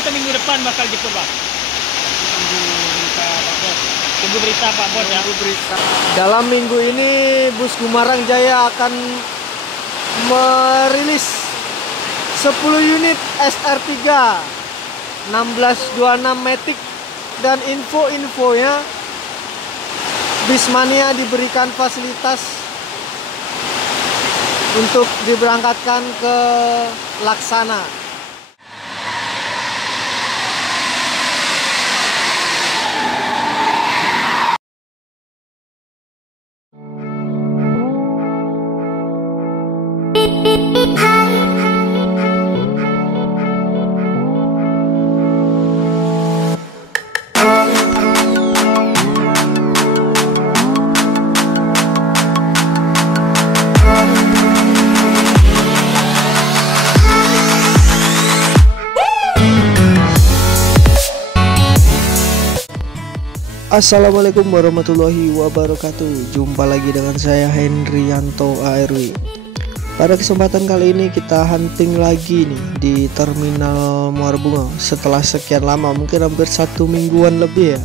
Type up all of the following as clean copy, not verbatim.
atau minggu depan bakal jemput Pak? Tunggu berita Pak Bos. Tunggu berita Pak Bos ya. Tunggu berita. Dalam minggu ini Bus Gumarang Jaya akan merilis 10 unit SR3 1626 Matic, dan info-infonya Bismania diberikan fasilitas untuk diberangkatkan ke Laksana. Assalamualaikum warahmatullahi wabarakatuh. Jumpa lagi dengan saya Hendrianto ARW. Pada kesempatan kali ini kita hunting lagi nih di Terminal Muara Bunga. Setelah sekian lama, mungkin hampir 1 mingguan lebih ya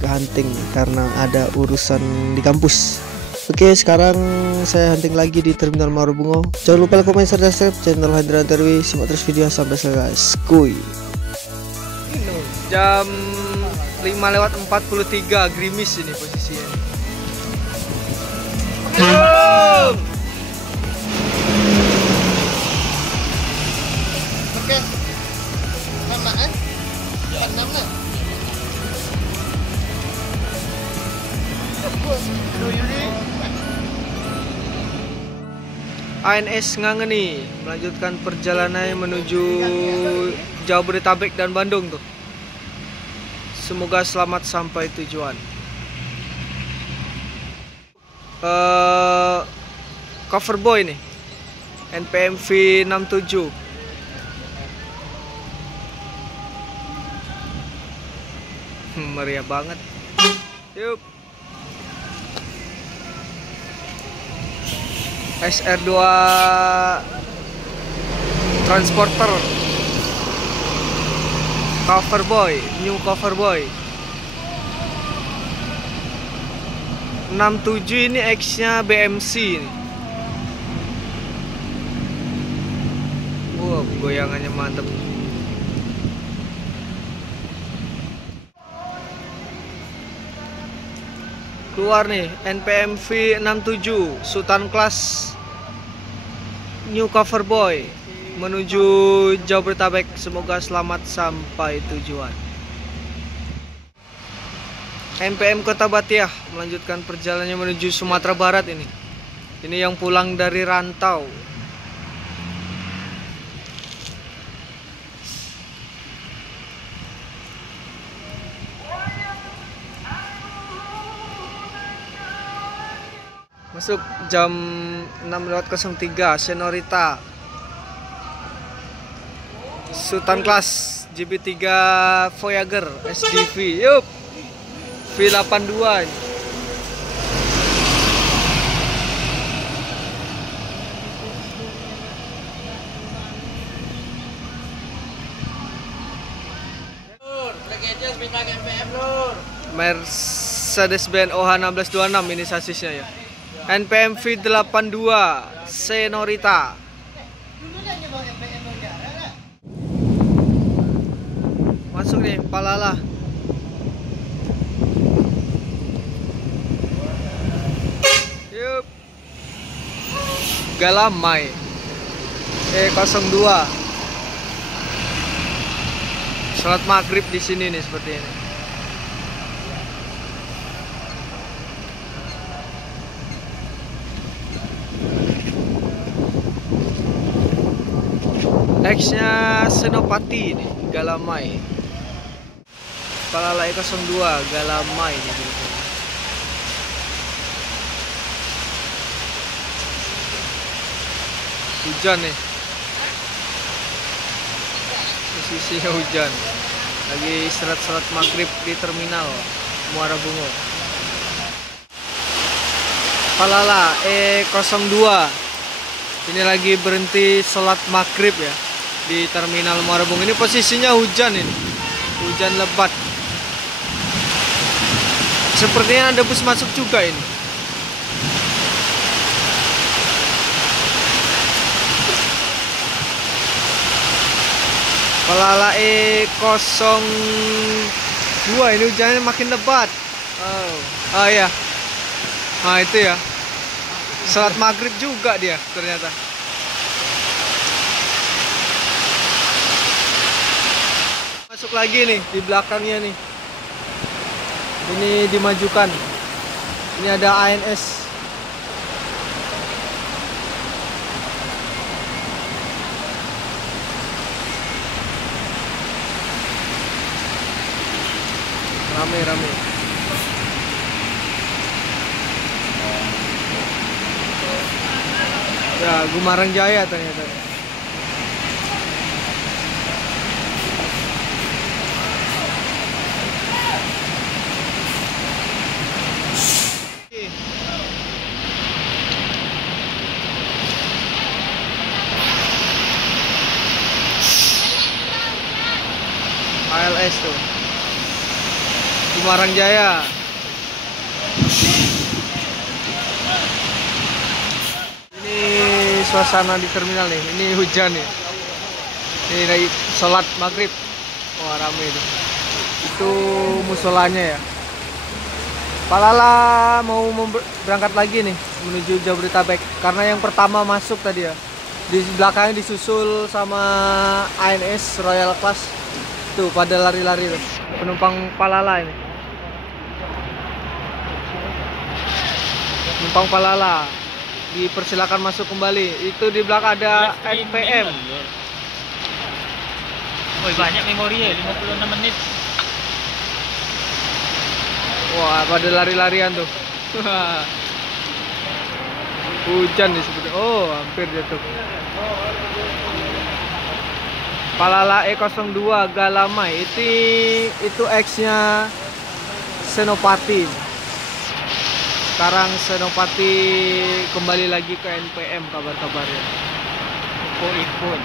nggak hunting karena ada urusan di kampus. Oke, sekarang saya hunting lagi di Terminal Muara Bunga. Jangan lupa like, komen, serta subscribe channel Hendrianto ARW. Simak terus video sampai selesai. Skuy. Jam 5:43 gerimis ini posisinya. Oke. Samaan? 46 lah. ANS Ngangeni melanjutkan perjalanannya menuju Jabodetabek dan Bandung tuh. Semoga selamat sampai tujuan. Cover boy nih, NPMV 67. Meriah banget. Yuk. SR2 Transporter. Cover boy, new cover boy 67 ini X-nya BMC nih. Wow, goyangannya mantep. Keluar nih NPMV 67 Sultan Class new cover boy menuju Jabodetabek. Semoga selamat sampai tujuan. NPM Kota Batiah melanjutkan perjalanannya menuju Sumatera Barat ini. Ini yang pulang dari rantau. Masuk jam 6:03 Senorita Sultan Class JB3 Voyager SDV. Yup, V82. Mercedes-Benz OH1626 ini sasisnya ya. NPM V82 Senorita. Masuk nih Palala. Yup. Galamai E02. Salat maghrib di sini nih seperti ini. X-nya Senopati nih, Galamai. Palala E02 Galamai nih. Hujan nih. Posisinya hujan. Lagi istirahat maghrib di Terminal Muara Bunga. Palala E02. Ini lagi berhenti sholat maghrib ya di terminal Muara Bungo. Ini posisinya hujan ini. Hujan lebat. Sepertinya ada bus masuk juga ini. Palala E02 ini hujannya makin lebat. Oh iya. Nah itu ya. Salat maghrib juga dia ternyata. Masuk lagi nih di belakangnya nih. Ini dimajukan. Ini ada ANS. Rame. Ya, Gumarang Jaya ternyata. ALS tuh. Gumarang Jaya. Ini suasana di terminal nih. Ini hujan nih. Ini dari sholat maghrib. Wah rame itu. Itu musolanya ya. Palala mau berangkat lagi nih menuju Jabodetabek karena yang pertama masuk tadi ya. Di belakangnya disusul sama ANS Royal Class. Tuh pada lari-lari tuh. Penumpang Palala ini. Penumpang Palala dipersilakan masuk kembali. Itu di belakang ada NPM. Woi banyak memori ya, 56 menit. Wah pada lari-larian tuh. Hujan nih sebetulnya. Oh hampir jatuh. Palala E02 Galamai. Itu X-nya Senopati. Sekarang Senopati kembali lagi ke NPM kabar-kabarnya. Ikut.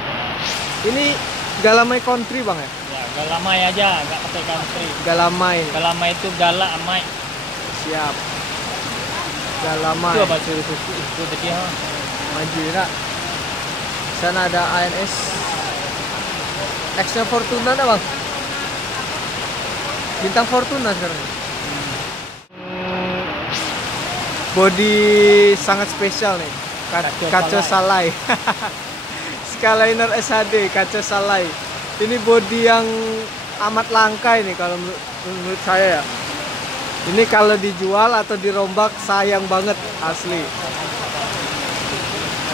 Ini Galamai Country bang ya? Ya, Galamai aja, nggak pakai country. Galamai. Galamai itu Galamai. Siap. Galamai. Itu apa sih itu tadi ha? Maju nak. Sana ada ANS. X-nya Fortuna ada bang? Bintang Fortuna sekarang. Body sangat spesial nih. Kaca Salai. Skyliner SHD kaca Salai. Ini body yang amat langka ini kalau menurut saya ya. Ini kalau dijual atau dirombak sayang banget asli.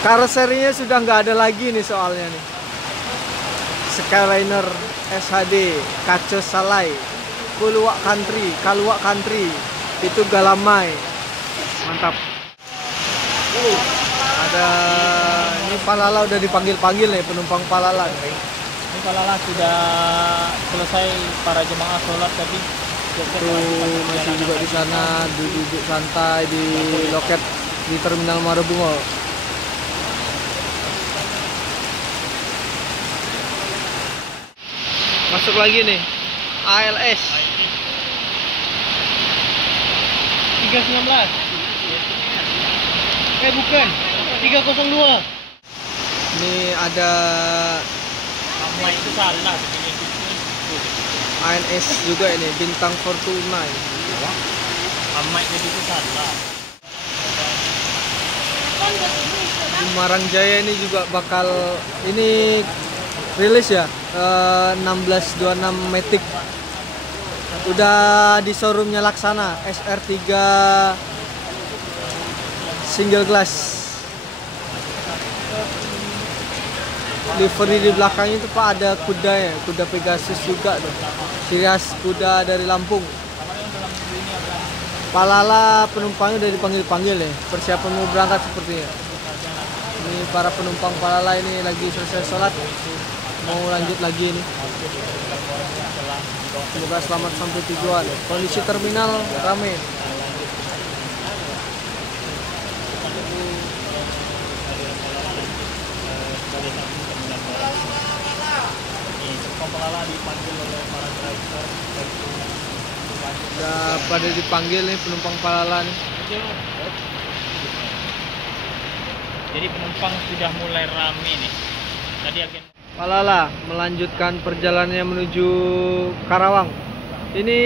Karoserinya sudah nggak ada lagi nih soalnya nih. Skyliner SHD kaca Salai. Kaluak Country. Itu Galamai. Mantap. Ada ini Palala udah dipanggil-panggil nih penumpang Palala. Ini Palala sudah selesai para jemaah sholat tadi. Tuh masih juga di sana duduk santai di loket di terminal Muara Bungo. Masuk lagi nih ALS 319. Bukan 302. Ini ada Ramai itu salah. ANS juga ini Bintang Fortuna. Ramai jadi itu salah. Gumarang Jaya ini juga bakal ini rilis ya 1626 Matic. Udah di showroomnya Laksana SR3 single glass. Livery di belakangnya itu Pak ada kuda ya, kuda Pegasus juga tuh. Sirias kuda dari Lampung. Palala penumpangnya udah dipanggil-panggil ya. Persiapan mau berangkat sepertinya. Ini para penumpang Palala ini lagi selesai sholat, mau lanjut lagi ini. Semoga selamat sampai tujuan. Kondisi terminal ramai. oleh para driver dan Udah pada dipanggil nih penumpang Palala nih. Jadi penumpang sudah mulai rame nih. Tadi agen Palala melanjutkan perjalanannya menuju Karawang. Ini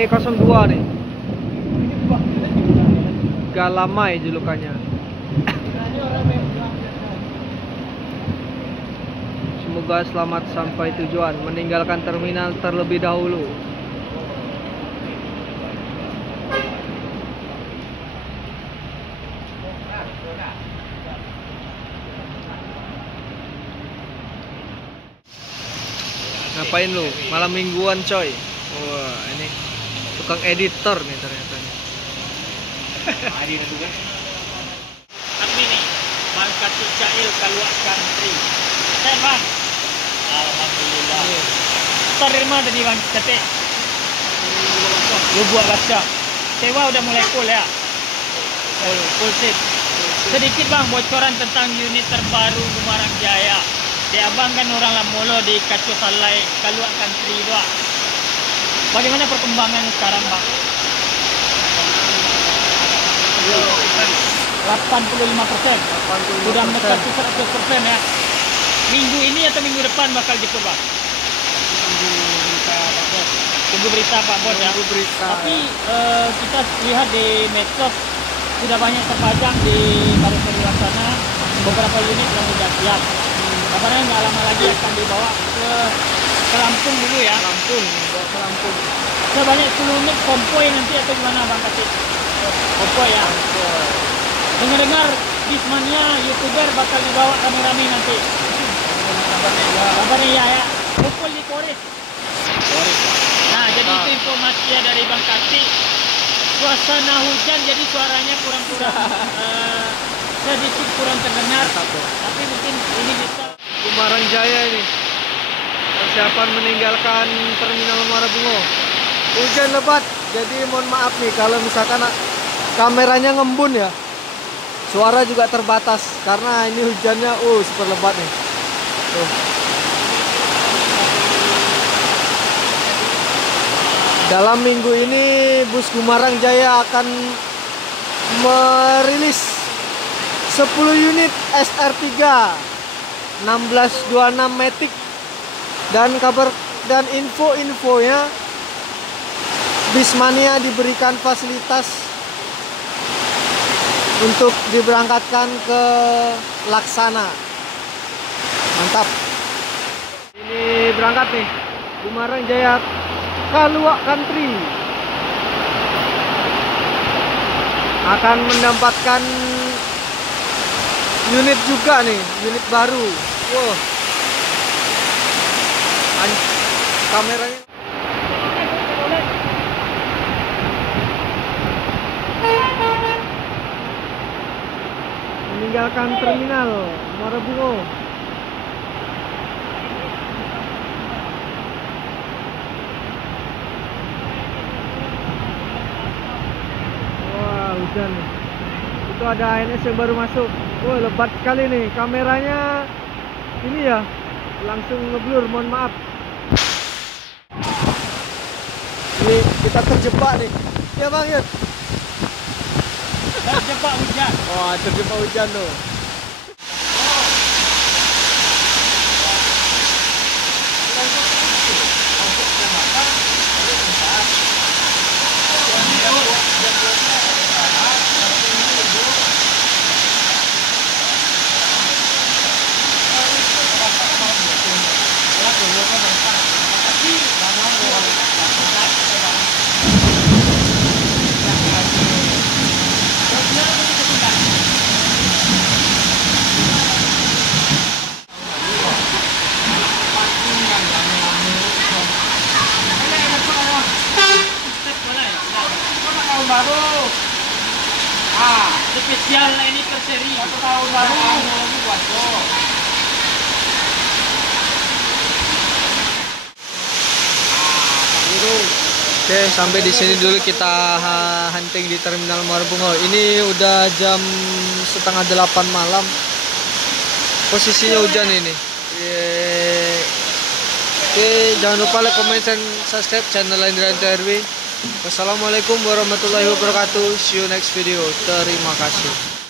E02 nih. Galamai julukannya. Semoga selamat sampai tujuan, meninggalkan terminal terlebih dahulu. Ngapain lu? Malam mingguan coy. Wah, ini tukang editor nih ternyata. Kami nih, Bang Kati Cail Kaluak Country. Sehat bang? Alhamdulillah. Start dari mana tadi Bang Kati? Lu buat kaca. Sewa udah mulai full ya? Full seat. Sedikit bang bocoran tentang unit terbaru Gumarang Jaya. Di abang kan orang Lamolo di Kacu Salai Kaluak Country itu. Bagaimana perkembangan sekarang bang? 85%. Sudah mendekati 100% ya. Minggu ini atau minggu depan bakal dicoba? Tunggu berita Pak Bos ya. Tunggu berita. Tapi kita lihat di medsos sudah banyak terpajang di karoseri Laksana beberapa unit yang sudah siap. Kabarnya nggak lama lagi akan dibawa ke Lampung dulu ya. Lampung, bawa ke Lampung. Sebanyak 10 unit konvoy nanti atau gimana Bang Kati? Konvoy ya. Dengar-dengar Bismania YouTuber bakal dibawa rame-rame nanti. Kabarnya ya ya. Kumpul di Koris. Nah, jadi itu informasi dari Bang Kati. Suasana hujan jadi suaranya kurang-kurang sedikit kurang terdengar. Tapi mungkin ini bisa. Gumarang Jaya ini persiapan meninggalkan terminal Muara Bungo. Hujan lebat, jadi mohon maaf nih kalau misalkan kameranya ngembun ya. Suara juga terbatas karena ini hujannya super lebat nih. Tuh. Dalam minggu ini bus Gumarang Jaya akan merilis 10 unit SR3 1626 Matic, dan kabar dan info-infonya Bismania diberikan fasilitas untuk diberangkatkan ke Laksana. Mantap. Ini berangkat nih Gumarang Jaya Kaluak Country. Akan mendapatkan unit juga nih, unit baru. Wow. Kameranya meninggalkan terminal Muara Bungo. Wah, hujan nih. Itu ada ANS yang baru masuk. Wah, lebat sekali nih kameranya. Ini ya langsung ngeblur, mohon maaf. Ini kita terjebak nih. Ya Bang ya. Terjebak hujan. Wah, terjebak hujan tuh. Baru spesial ini terseri 1 tahun baru lagi buat Oke, sampai di sini dulu kita hunting di terminal Muara Bungo. Ini udah jam 7:30 malam. Posisinya hujan ini. Oke, jangan lupa like, comment, dan subscribe channel Hendrianto RW. Wassalamualaikum warahmatullahi wabarakatuh. See you next video. Terima kasih.